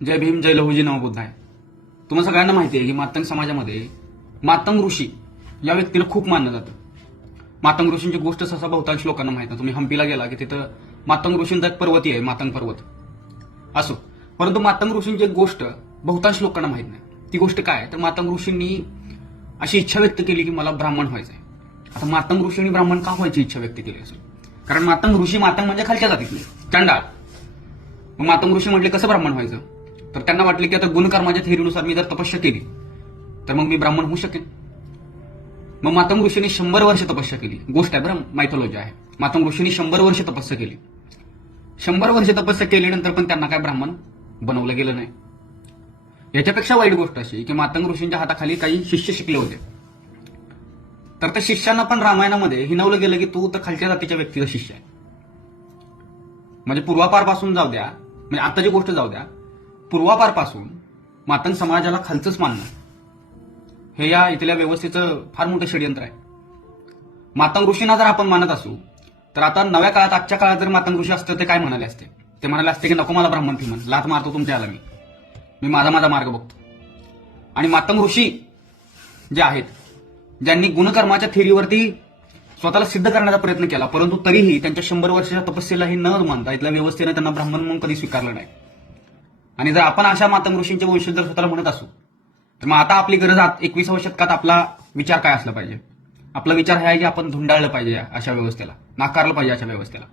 जय भीम जय लहुजी नवबुद्ध आहे तुम्हाला सगळ्यांना माहिती आहे की मातंग समाजामध्ये मातंग ऋषी या व्यक्तीला खूप मानलं जातं. मातंग ऋषींची गोष्ट सहसा बहुतांश लोकांना माहीत नाही. तुम्ही हम्पीला गेला की तिथं मातंग ऋषींचा एक पर्वती आहे मातंग पर्वत. असो. परंतु मातंग ऋषींची एक गोष्ट बहुतांश लोकांना माहीत नाही. ती गोष्ट काय तर मातंग ऋषींनी अशी इच्छा व्यक्त केली की मला ब्राह्मण व्हायचं आहे आता मातंग ऋषींनी ब्राह्मण का व्हायची इच्छा व्यक्त केली असेल? कारण मातंग ऋषी मातंग म्हणजे खालच्या जातीतले. चंडाळ. मग मातंग ऋषी म्हटले कसं ब्राह्मण व्हायचं? तर त्यांना वाटले की आता गुणकर्माच्या थेरीनुसार मी जर तपस्या केली तर मग मी ब्राह्मण होऊ शकेन. मग मातंग ऋषींनी शंभर वर्ष तपस्या केली. गोष्ट आहे बरं मायथॉलॉजी आहे. मातंग ऋषींनी शंभर वर्ष तपस्या केली. शंभर वर्ष तपस्या केल्यानंतर पण त्यांना काय ब्राह्मण बनवलं गेलं नाही. याच्यापेक्षा वाईट गोष्ट अशी की मातंग ऋषींच्या हाताखाली काही शिष्य शिकले होते. तर त्या शिष्यांना पण रामायणामध्ये हिनवलं गेलं की तू तर खालच्या जातीच्या व्यक्तीचा शिष्य आहे. म्हणजे पूर्वापारपासून जाऊ द्या म्हणजे आताची गोष्ट जाऊ द्या पूर्वापारपासून मातंग समाजाला खालचंच मानणं. हे या इथल्या व्यवस्थेचं फार मोठं षडयंत्र आहे. मातंग ऋषींना जर आपण मानत असू तर आता नव्या काळात आजच्या काळात जर मातंग ऋषी असतं ते काय म्हणाले असते? ते म्हणाले असते की नको मला ब्राह्मण ती म्हण लात मारतो तुमच्या आला मी. मी माझा माझा मार्ग बघतो. आणि मातंग ऋषी जे आहेत ज्यांनी गुणकर्माच्या थेरीवरती स्वतःला सिद्ध करण्याचा प्रयत्न केला परंतु तरीही त्यांच्या शंभर वर्षाच्या तपस्येलाही न मानता इथल्या व्यवस्थेने त्यांना ब्राह्मण म्हणून कधी स्वीकारलं नाही. आणि जर आपण अशा मातंग ऋषींचे वंश जर स्वतःला म्हणत असू तर मग आता आपली गरज एकविसाव्या शतकात आपला विचार काय असला पाहिजे? आपला विचार हे आहे की आपण धुंडाळलं पाहिजे अशा व्यवस्थेला. नाकारलं पाहिजे अशा व्यवस्थेला.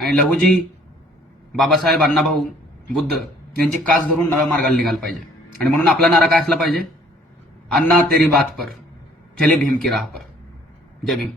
आणि लघुजी बाबासाहेब अण्णाभाऊ बुद्ध यांची कास धरून नव्या मार्गाला निघाला पाहिजे. आणि म्हणून आपला नारा काय असला पाहिजे? अण्णा तेरी बात पर. चले भीम की राह पर. जय भीम.